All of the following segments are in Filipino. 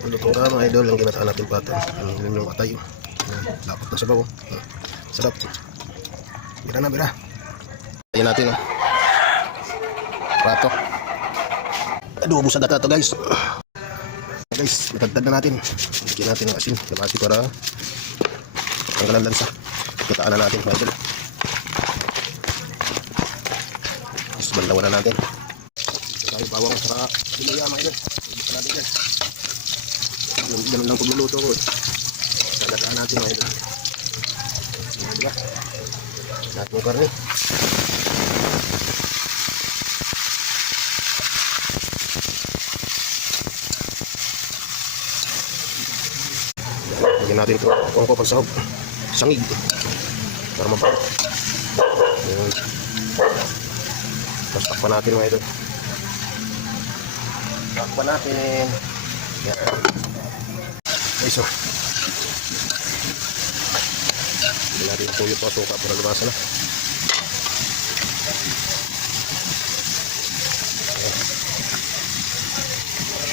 Lutong ka mga idol, ang ginataan natin pato. Ang yun yung atay. Dapat na sabaw. Sarap. Bira na, bira. Ayan natin, oh. Pato. Adubo sa data to guys. Guys, natagtad na natin. Lagyan natin ng asin. Labati para tanggalan lansa. Kitaan na natin idol. Tapos na natin. Tayo bawang sa pilaya mga idol. Ibig natin guys. Ganun lang pagluluto ko. eh. Talagaan natin mga idol. Ayan, diba? Lahat ng karne. Lagyan natin ito. Kung ko pagsahog. Sangig. Para mabang. Ayan. Tapos takpan natin mga idol. Takpan natin. Yan. Okay, so. Lagyan natin yung tuyo pa suka para lumasan na.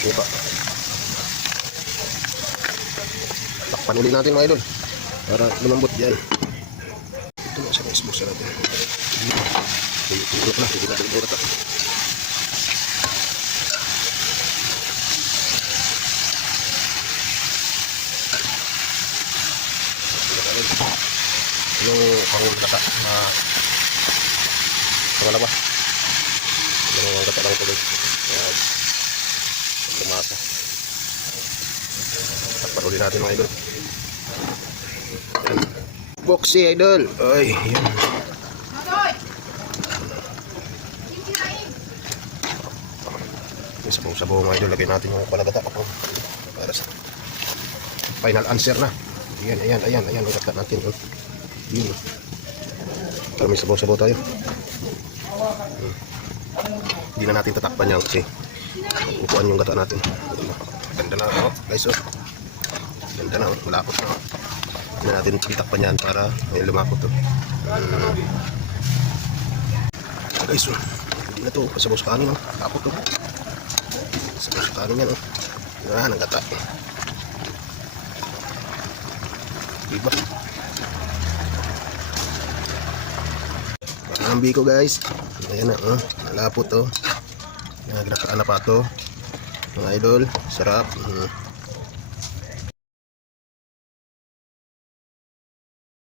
Suka. Takpan ulit natin mga idol. Para lumambot yan. Ito na sa Facebook natin. Tuyo, tuyo na. Hindi natin urat. ah. Yung panggata na sa malabas yung gata lang tuloy yan lumasa takpan ulit natin mga idol. Boxy idol. Ay yan yung sabaw-sabaw mga idol. Lagay natin yung panagata pa para sa final answer na ayan ayan ayan ayan gata natin oh. yun oh. para may sabaw-sabaw tayo Hmm. hindi na natin tatakpan yan kasi upuan yung gata natin ganda na oh, guys oh ganda na oh, malapot na oh. hindi na natin titakpan yan para may lumapot oh. Hmm. guys oh hindi na to pasabaw sa kanin oh lapot oh sabaw sa kanin yan oh yan ang gata diba Pakambi ko guys. Ayan na, oh. Malapot to. Nagrakaan na pa to. Mga idol, sarap. Mm.